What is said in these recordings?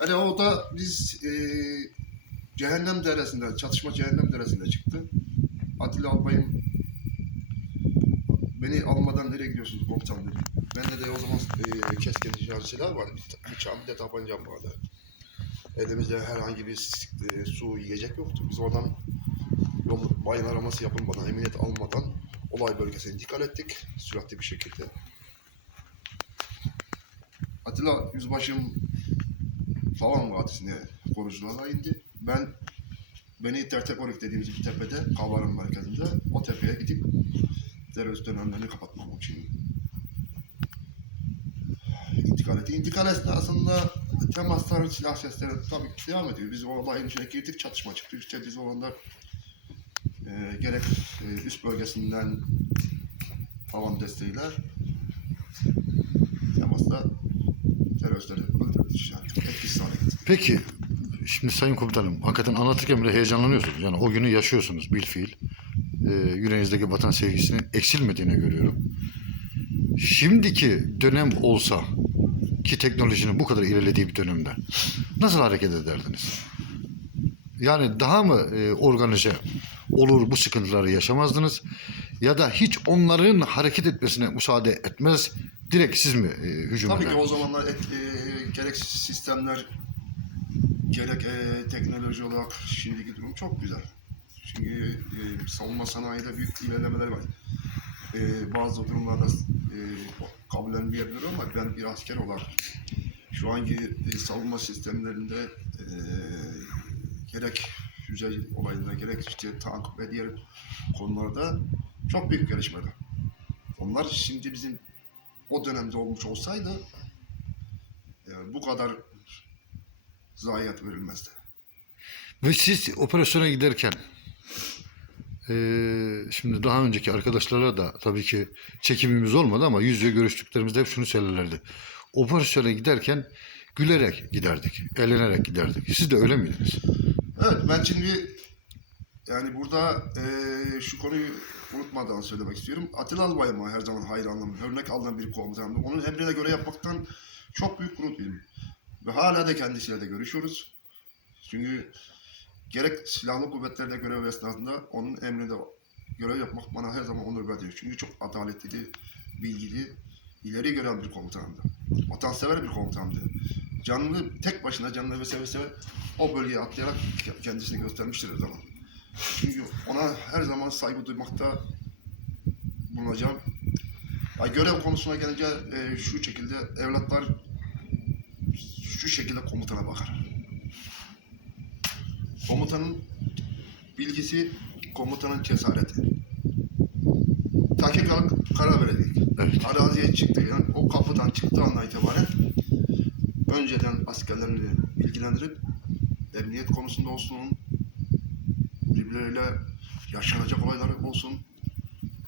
Yani o da biz e, Cehennem Deresi'nde, çatışma Cehennem Deresi'nde çıktı. Atilla Albay'ım beni almadan nereye gidiyorsunuz komutan dedi. Bende de o zaman e, keskin nişancı silah vardı. Bir bıçağım bir de tabancam vardı. Elimizde herhangi bir e, su yiyecek yoktu. Biz oradan yol bayan araması yapılmadan, emniyet almadan olay bölgesine intikal ettik. Süratli bir şekilde. Atilla Yüzbaşım Favan Vadisi'ne korucularla indi. Ben beni Tertekorik dediğimiz bir tepede, Kavar'ın merkezinde o tepeye gidip terörist dönemlerini kapatmam için intikal etti. İntikal esnasında temaslar, silah sesleri tabii ki devam ediyor. Biz olayın içine girdik, çatışma çıktı. İşte biz o anda e, gerek e, üst bölgesinden havan desteğiyle temasla teröristleri. Yani. Peki şimdi Sayın Komutanım hakikaten anlatırken bile heyecanlanıyorsunuz. Yani o günü yaşıyorsunuz bilfiil. Ee, yüreğinizdeki vatan sevgisinin eksilmediğini görüyorum. Şimdiki dönem olsa ki teknolojinin bu kadar ilerlediği bir dönemde nasıl hareket ederdiniz? Yani daha mı e, organize olur bu sıkıntıları yaşamazdınız ya da hiç onların hareket etmesine müsaade etmez direkt siz mi e, hücum Tabii ki ederdiniz? o zamanlar et, e, gerek sistemler gerek e, teknoloji olarak şimdiki durum çok güzel. Çünkü e, savunma sanayide büyük ilerlemeler var. E, bazı durumlarda e, kabullenmeyebilir ama ben bir asker olarak şu anki e, savunma sistemlerinde e, gerek yüzey olayında gerek işte tank ve diğer konularda çok büyük gelişmeler. Onlar şimdi bizim o dönemde olmuş olsaydı yani bu kadar zayiat verilmezdi. Ve siz operasyona giderken eee, şimdi daha önceki arkadaşlara da tabii ki çekimimiz olmadı ama yüz yüze görüştüklerimizde hep şunu söylerlerdi. Operasyona giderken gülerek giderdik, eğlenerek giderdik. Siz de öyle miydiniz? Evet ben şimdi yani burada eee, şu konuyu unutmadan söylemek istiyorum. Atilla Albay'ıma her zaman hayranlığım, örnek aldığım bir komutanımdı. Onun emrine göre yapmaktan çok büyük gurur duydum. Ve hala da kendisiyle de görüşüyoruz. Çünkü gerek silahlı kuvvetlerde görev esnasında onun emrinde görev yapmak bana her zaman onur veriyor. Çünkü çok adaletli, bilgili, ileri gören bir komutanımdı. Vatansever bir komutanımdı. Canını tek başına canını ve seve seve o bölgeye atlayarak ke- kendisini göstermiştir her zaman. Çünkü ona her zaman saygı duymakta bulunacağım. Ya görev konusuna gelince e, şu şekilde evlatlar şu şekilde komutana bakar. Komutanın bilgisi, komutanın cesareti. Dakikalık karar verecek. Evet. Araziye çıktı yani o kapıdan çıktığı andan itibaren önceden askerlerini bilgilendirip emniyet konusunda olsun, birbirleriyle yaşanacak olaylar olsun,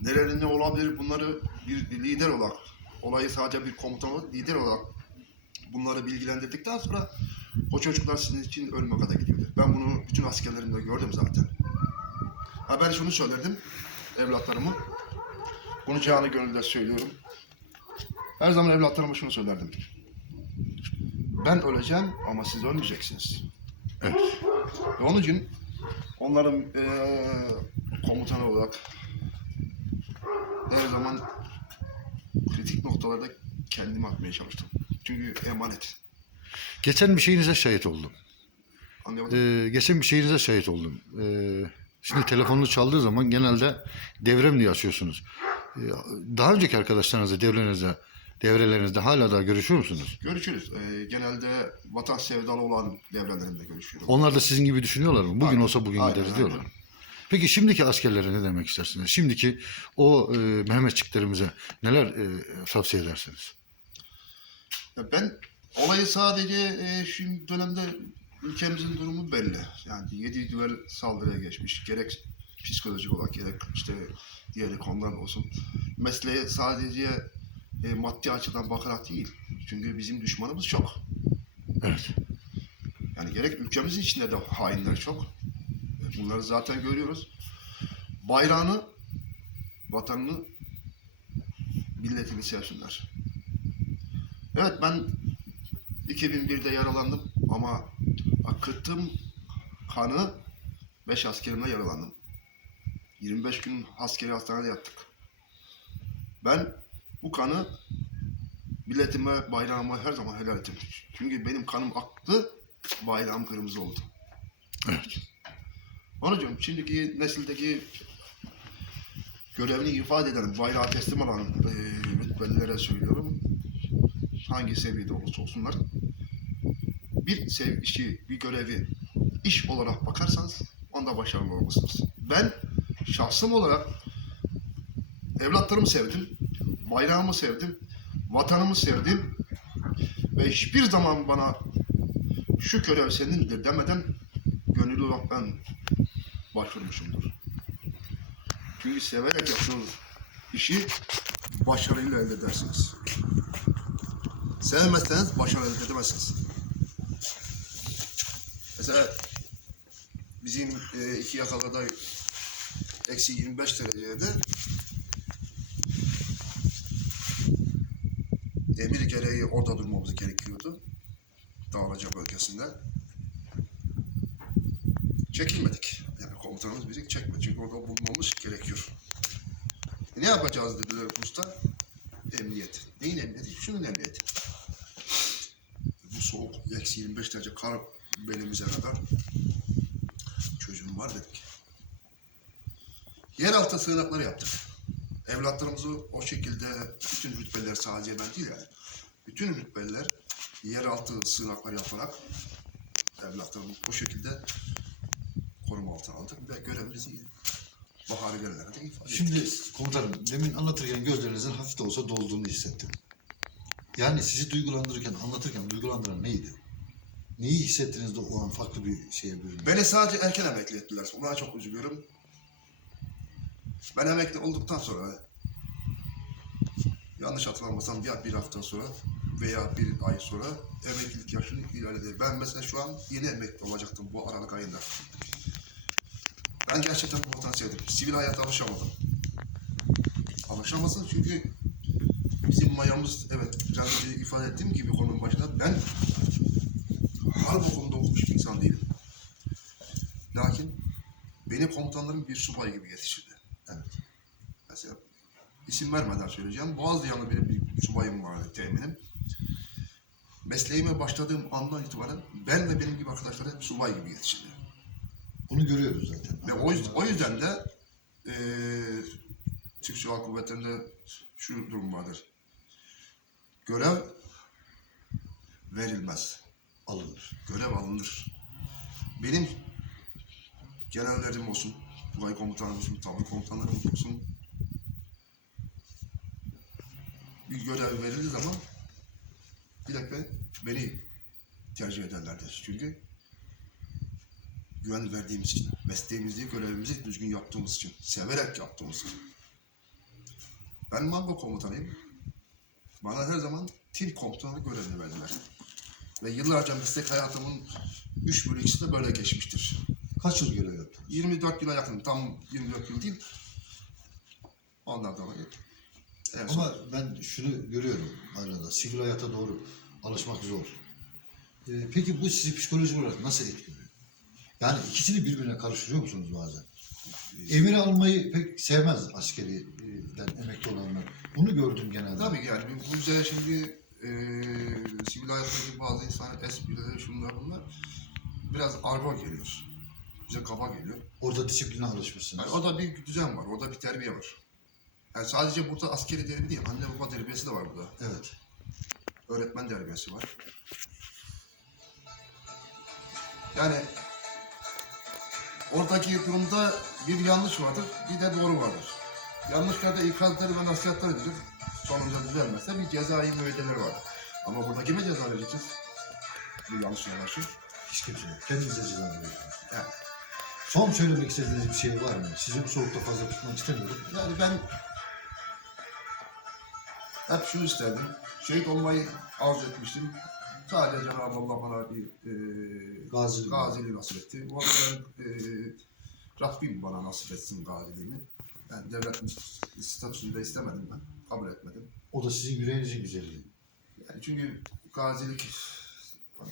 nelerinde olabilir bunları bir lider olarak, olayı sadece bir komutan olarak lider olarak bunları bilgilendirdikten sonra o çocuklar sizin için ölüme kadar gidiyordu. Ben bunu bütün askerlerimde gördüm zaten. Ha ben şunu söyledim evlatlarıma. Bunu canı gönülde söylüyorum. Her zaman evlatlarıma şunu söylerdim. Ben öleceğim ama siz ölmeyeceksiniz. Evet. Ve onun için onların eee komutanı olarak her zaman kritik noktalarda kendimi atmaya çalıştım. Çünkü emanet. Geçen bir şeyinize şahit oldum. Anlayamadım. Ee, geçen bir şeyinize şahit oldum. Ee, şimdi telefonunuz çaldığı zaman genelde devrem diye açıyorsunuz. Ee, daha önceki arkadaşlarınızla, devrelerinizde, devrelerinizde hala da görüşüyor musunuz? Görüşürüz. Eee, genelde vatan sevdalı olan devrelerimle görüşüyorum. Onlar da sizin gibi düşünüyorlar mı? Bugün Aynen, olsa bugün aynen, gideriz aynen. diyorlar. Peki şimdiki askerlere ne demek istersiniz? Şimdiki o e, Mehmetçiklerimize neler e, tavsiye edersiniz? Ya Ben olayı sadece e, şu dönemde ülkemizin durumu belli. Yani yedi düvel saldırıya geçmiş. Gerek psikolojik olarak gerek işte diğer konular olsun. Mesleğe sadece e, maddi açıdan bakarak değil. Çünkü bizim düşmanımız çok. Evet. Yani gerek ülkemizin içinde de hainler çok. Bunları zaten görüyoruz. Bayrağını, vatanını, milletini sevsinler. Evet ben 2001'de yaralandım Ama akıttım kanı 5 askerimle yaralandım. 25 gün askeri hastanede yattık. Ben bu kanı milletime, bayrağıma her zaman helal ettim. Çünkü benim kanım aktı, bayrağım kırmızı oldu. Evet. İçin şimdiki nesildeki görevini ifade eden, bayrağı teslim alan e, rütbelilere söylüyorum. Hangi seviyede olursa olsunlar. Bir sev işi, bir görevi iş olarak bakarsanız onda başarılı olmasınız. Ben şahsım olarak evlatlarımı sevdim, bayrağımı sevdim, vatanımı sevdim ve hiçbir zaman bana şu görev senindir demeden gönüllü olarak ben başvurmuşumdur. Çünkü severek yaptığınız işi başarıyla elde edersiniz. Sevmezseniz başarı elde edemezsiniz. Mesela bizim e, iki yakalada eksi 25 derecede emir gereği orada durmamız gerekiyordu. Dağlaca bölgesinde. Çekilmedik. Yani komutanımız bizi çekmedi. Çünkü orada bulunmamız gerekiyor. E ne yapacağız dediler usta. Emniyet. Neyin emniyeti? Şunun emniyeti. Bu soğuk, eksi 25 derece kar belimize kadar çocuğum var dedik. Yeraltı sığınakları yaptık. Evlatlarımızı o şekilde bütün rütbeler sadece ben değil yani. Bütün rütbeler yeraltı sığınakları yaparak evlatlarımız o şekilde koruma altına aldık ve görevimizi baharı gelenlere de ifade ettik. Şimdi komutanım demin anlatırken gözlerinizin hafif de olsa dolduğunu hissettim. Yani sizi duygulandırırken, anlatırken duygulandıran neydi? Neyi hissettiniz de o an farklı bir şeye büründü? Beni sadece erken emekli ettiler. Buna çok üzülüyorum. Ben emekli olduktan sonra yanlış hatırlamazsam bir, bir hafta sonra veya bir ay sonra emeklilik yaşını ilan. Ben mesela şu an yeni emekli olacaktım bu Aralık ayında. Ben gerçekten bu. Sivil hayata alışamadım. Alışamazsın çünkü bizim mayamız evet biraz önce ifade ettiğim gibi konunun başında ben harp okulunda okumuş bir insan değilim. Lakin beni komutanlarım bir subay gibi yetiştirdi. Evet. Mesela isim vermeden söyleyeceğim. Boğazlıyanlı benim bir subayım vardı teminim. Mesleğime başladığım andan itibaren ben ve benim gibi arkadaşlar hep subay gibi yetiştirdi. Bunu görüyoruz zaten. Ve o, yüzden, o yüzden de eee Türk Silahlı Kuvvetleri'nde şu durum vardır. Görev verilmez. alınır. görev alınır. Benim generallerim olsun, Tugay komutanım olsun, tabur komutanlarım olsun bir görev verildiği zaman bir dakika beni tercih ederlerdir. Çünkü güven verdiğimiz için, mesleğimizi, görevimizi düzgün yaptığımız için, severek yaptığımız için. Ben Mango komutanıyım. Bana her zaman tim komutanlık görevini verdiler. Ve yıllarca meslek hayatımın üç bölü ikisi de böyle geçmiştir. Kaç yıl görev yaptın? 24 yıla yakın, tam 24 yıl değil. Ondan sonra en son Ama ben şunu görüyorum hala da sivil hayata doğru alışmak zor. Ee, peki bu sizi psikolojik olarak nasıl etkiliyor? Yani ikisini birbirine karıştırıyor musunuz bazen? Emir almayı pek sevmez askeriden emekli olanlar. Bunu gördüm genelde. Tabii yani bu bize şimdi eee sivil hayattaki bazı insan esprileri şunlar bunlar biraz argo geliyor. Bize kaba geliyor. Orada disipline alışmışsınız. Yani orada bir düzen var, orada bir terbiye var. Yani sadece burada askeri terbiye değil, anne baba terbiyesi de var burada. Evet. Öğretmen terbiyesi var. Yani oradaki durumda bir yanlış vardır, bir de doğru vardır. Yanlışlarda ikazları ve nasihatler edilir. Sonuca düzelmezse bir cezai müeyyideleri var. Ama burada kime ceza vereceğiz? Bu yanlışına karşı. Hiç kimse yok. Kendinize ceza veriyorsunuz. Yani, Son söylemek istediğiniz bir şey var mı? Sizi bu soğukta fazla tutmak istemiyorum. yani ben hep şunu isterdim. Şehit olmayı arzu etmiştim. Sadece Cenab-ı Allah bana bir e, Gazi. gaziliği nasip etti. O yüzden e, Rabbim bana nasip etsin gaziliğini. Ben devlet statüsünde istemedim ben. Kabul etmedim. O da sizin yüreğinizin güzelliği. Yani çünkü gazilik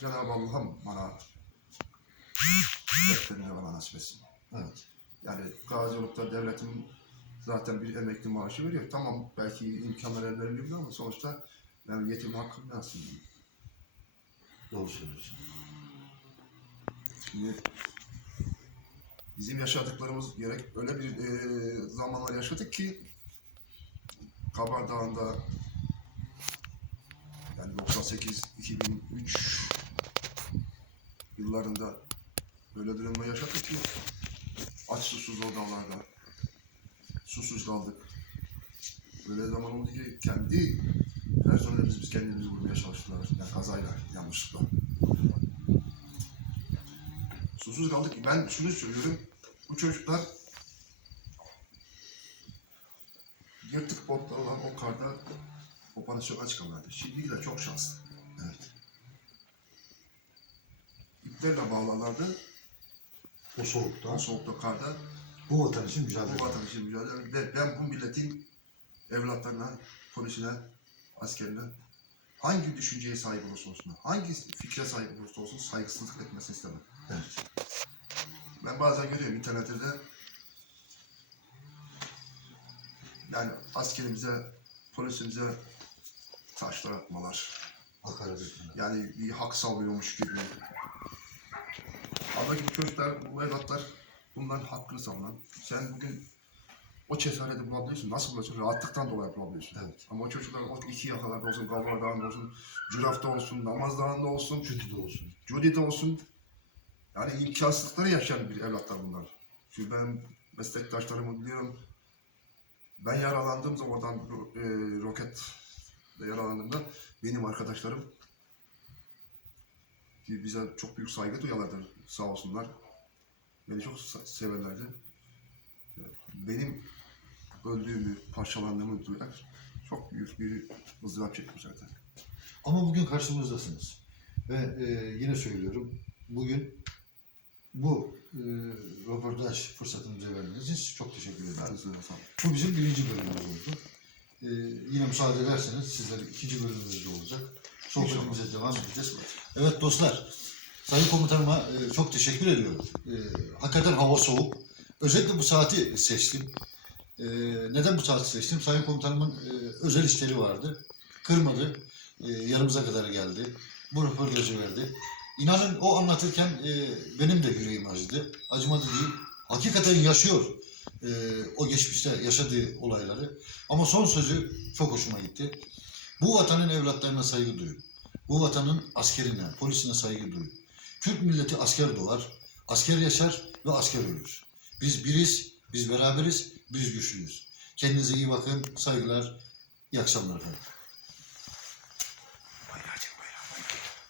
Cenab-ı Allah'ım bana beklerini bana nasip etsin. Evet. Yani gazi olup devletin zaten bir emekli maaşı veriyor. Tamam belki imkanlar el vermiyor ama sonuçta yani yetim hakkı nasıl diyeyim. Doğru söylüyorsun. Şimdi bizim yaşadıklarımız gerek öyle bir e, zamanlar yaşadık ki Kabar Dağı'nda yani 98-2003 yıllarında böyle durumlar yaşadık ki aç susuz o dağlarda susuz kaldık. Öyle zaman oldu ki kendi personelimiz biz kendimizi vurmaya çalıştılar. Yani kazayla, yanlışlıkla. Susuz kaldık. Ben şunu söylüyorum. Bu çocuklar yırtık botlar olan o karda operasyon aç kalırdı. Şimdi de çok şanslı. Evet. İplerle bağlarlardı. O soğukta. O soğukta karda. Bu vatan için mücadele. Bu vatan için mücadele. Ve ben bu milletin evlatlarına, polisine, askerine hangi düşünceye sahip olursa olsun, hangi fikre sahip olursa olsun saygısızlık etmesini istemem. Evet. Ben bazen görüyorum internette de yani askerimize, polisimize taşlar atmalar. Hakaret etme. Yani bir hak savunuyormuş gibi. Bu çocuklar, bu evlatlar bunların hakkını savunan. Sen bugün o cesareti bulabiliyorsun. Nasıl bulabiliyorsun? Rahatlıktan dolayı bulabiliyorsun. Evet. Ama o çocuklar o iki yakalarda olsun, Kalvar Dağı'nda olsun, Cüraf'ta olsun, Namaz Dağı'nda olsun, Kötü de olsun. Judy'de olsun. Yani imkansızlıkları yaşayan bir evlatlar bunlar. Çünkü ben meslektaşlarımı biliyorum. Ben yaralandığım zaman oradan e, roket yaralandığımda benim arkadaşlarım ki bize çok büyük saygı duyarlardı sağ olsunlar. Beni çok severlerdi. Benim öldüğümü, parçalandığımı duyarak çok büyük bir ızdırap çektim zaten. Ama bugün karşımızdasınız. Ve e, yine söylüyorum. Bugün bu e, röportaj fırsatımızı verdiğiniz için çok teşekkür ederim. Bu bizim birinci bölümümüz oldu. E, yine müsaade ederseniz sizlere ikinci bölümümüz de olacak. Sohbetimize devam edeceğiz. Evet dostlar, Sayın Komutanıma e, çok teşekkür ediyorum. E, hakikaten hava soğuk. Özellikle bu saati seçtim. E, neden bu saati seçtim? Sayın Komutanımın özel işleri vardı. Kırmadı. Yanımıza kadar geldi. Bu röportajı verdi. İnanın o anlatırken benim de yüreğim acıdı. Acımadı değil. Hakikaten yaşıyor e, o geçmişte yaşadığı olayları. Ama son sözü çok hoşuma gitti. Bu vatanın evlatlarına saygı duyun. Bu vatanın askerine, polisine saygı duyun. Türk milleti asker doğar, asker yaşar ve asker ölür. Biz biriz, biz beraberiz, biz güçlüyüz. Kendinize iyi bakın, saygılar, iyi akşamlar efendim.